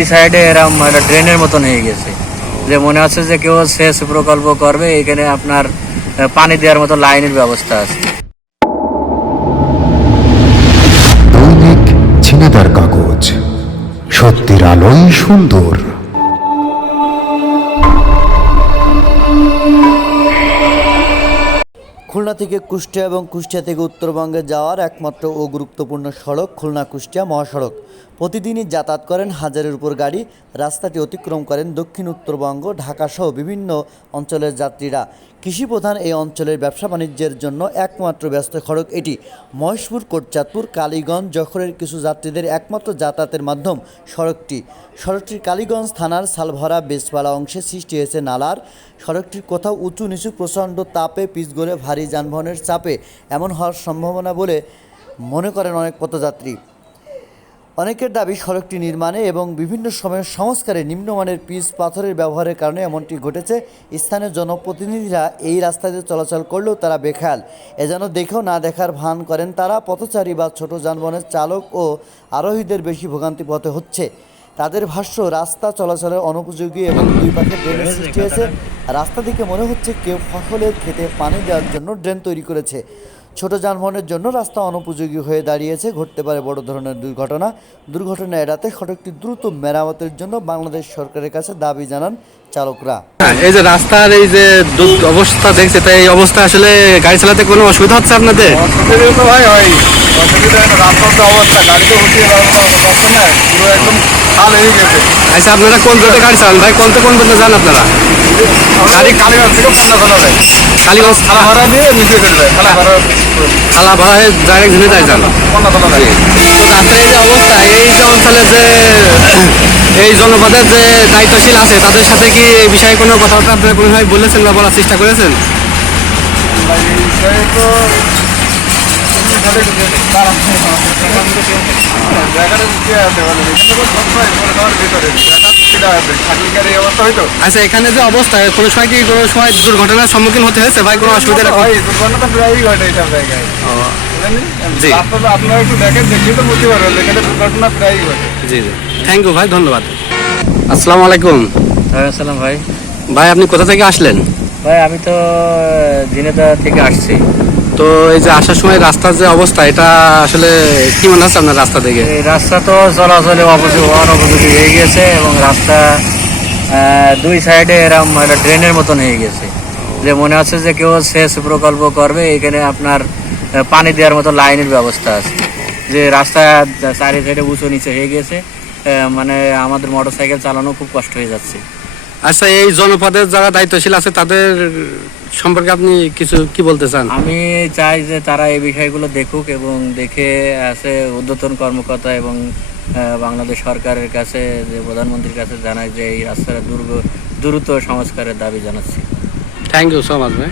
দুই সাইডে এরকম একটা ড্রেনের মতন হয়ে গেছে, যে মনে হচ্ছে যে কেউ সেচ প্রকল্প করবে। এখানে আপনার পানি দেওয়ার মতো লাইনের ব্যবস্থা আছে। দৈনিক ঝিনাইদহ কাগজ, সত্যির আলোয় সুন্দর। খুলনা থেকে কুষ্টিয়া এবং কুষ্টিয়া থেকে উত্তরবঙ্গে যাওয়ার একমাত্র ও গুরুত্বপূর্ণ সড়ক খুলনা কুষ্টিয়া মহাসড়ক। প্রতিদিনই যাতায়াত করেন হাজারের উপর গাড়ি। রাস্তাটি অতিক্রম করেন দক্ষিণ উত্তরবঙ্গ, ঢাকাসহ বিভিন্ন অঞ্চলের যাত্রীরা। কৃষিপ্রধান এই অঞ্চলের ব্যবসা বাণিজ্যের জন্য একমাত্র ব্যস্ত সড়ক এটি। মহেশপুর, কোটচাঁদপুর, কালীগঞ্জ, যশোরের কিছু যাত্রীদের একমাত্র যাতায়াতের মাধ্যম সড়কটির কালীগঞ্জ থানার সালভরা বেসপালা অংশে সৃষ্টি হয়েছে নালার। সড়কটির কোথাও উঁচু নিচু, প্রচণ্ড তাপে পিচ গড়ে ভারী যানবাহনের চাপে এমন হওয়ার সম্ভাবনা বলে মনে করেন অনেক পথযাত্রী। অনেকের দাবি সড়কটি নির্মাণে এবং বিভিন্ন সময়ের সংস্কারে নিম্নমানের পিচ পাথরের ব্যবহারের কারণে এমনটি ঘটেছে। স্থানীয় জনপ্রতিনিধিরা এই রাস্তা দিয়ে চলাচল করলেও তারা বেখেয়াল। এজন্য দেখেও না দেখার ভান করেন তারা। পথচারী বা ছোট যানবাহনের চালক ও আরোহীদের বেশি ভোগান্তি পথে হচ্ছে। তাদের ভাষ্য, রাস্তা চলাচলের অনুপযোগী এবং দুই পাশে ড্রেনের সৃষ্টি হয়েছে। রাস্তা দিকে মনে হচ্ছে কেউ ফসলের খেতে পানি দেওয়ার জন্য ড্রেন তৈরি করেছে। ছোট যানবাহনের জন্য রাস্তা অনুপযোগী হয়ে দাঁড়িয়েছে। ঘটতে পারে বড় ধরনের দুর্ঘটনা এড়াতে সড়কটি দ্রুত মেরামতের জন্য বাংলাদেশ সরকারের কাছে দাবি জানান চালকরা। এই যে রাস্তার এই যে অবস্থা দেখছে, তাই এই অবস্থা আসলে গাড়ি চালাতে কোনো অসুবিধা হচ্ছে আপনাদের? অসুবিধা তো ভাই হয়, অসুবিধা রাস্তার তো অবস্থা, গাড়ি তো হচ্ছে না, পুরো একদম খাল হয়ে গেছে। আচ্ছা, আপনারা কোন রোডে গাড়ি চালান ভাই? কোন পর্যন্ত যান আপনারা? গাড়ি কালীগঞ্জ থেকে পান্নাতলা যায়, কালীগঞ্জ খালা ভাড়া দিয়ে নিচে চলে যায়, খালা ভাড়া হয়ে ডাইরেক্ট ঝিনাইদহ যান। পান্নাতলা যায়। রাস্তার এই যে অবস্থা, এই যে অঞ্চলে যে এই জনপদের যে দায়িত্বশীল আছে, তাদের সাথে কি এই বিষয়ে কোনো কথাবার্তা আপনারা কোনোভাবে বলেছেন বা বলার চেষ্টা করেছেন? এই বিষয়ে তো আচ্ছা, এখানে যে অবস্থা, কোনো সময় কি কোনো সময় দুর্ঘটনার সম্মুখীন হতে হয়েছে ভাই? কোনো অসুবিধা হয়, দুর্ঘটনা তো প্রায়ই ঘটে এইসব জায়গায়। আপনারা একটু দেখেন, দেখলে তো বুঝতে পারবেন এখানে দুর্ঘটনা প্রায়ই ঘটে। জি জি, থ্যাংক ইউ ভাই, ধন্যবাদ। আসসালামু আলাইকুম। আসসালাম ভাই। ভাই আপনি কোথা থেকে আসলেন? ভাই আমি তো ঝিনাইদহ থেকে আসছি। তো এই যে আসার সময় রাস্তার যে অবস্থা, এটা আসলে কি মনে হচ্ছে আপনার রাস্তা থেকে? এই রাস্তা তো চলাচলে অনুপযোগী হয়ে গেছে এবং রাস্তা দুই সাইডে এরকম একটা ড্রেনের মতন হয়ে গেছে, যে মনে হচ্ছে যে কেউ সেচ প্রকল্প করবে। এখানে আপনার পানি দেওয়ার মতো লাইনের ব্যবস্থা আছে। যে রাস্তা চারি সাইডে উঁচু নিচে হয়ে গেছে, মানে আমাদের মোটর সাইকেল চালানো খুব কষ্ট হয়ে যাচ্ছে। আচ্ছা, এই জনপদের যারা দায়িত্বশীল আছে তাদের সম্পর্কে আপনি কিছু কি বলতে চান? আমি চাই যে তারা এই বিষয়গুলো দেখুক এবং দেখে আছে ঊর্ধ্বতন কর্মকর্তা এবং বাংলাদেশ সরকারের কাছে, যে প্রধানমন্ত্রীর কাছে জানায় যে এই রাস্তার দ্রুত সংস্কারের দাবি জানাচ্ছি। থ্যাংক ইউ সো মাচ ভাই।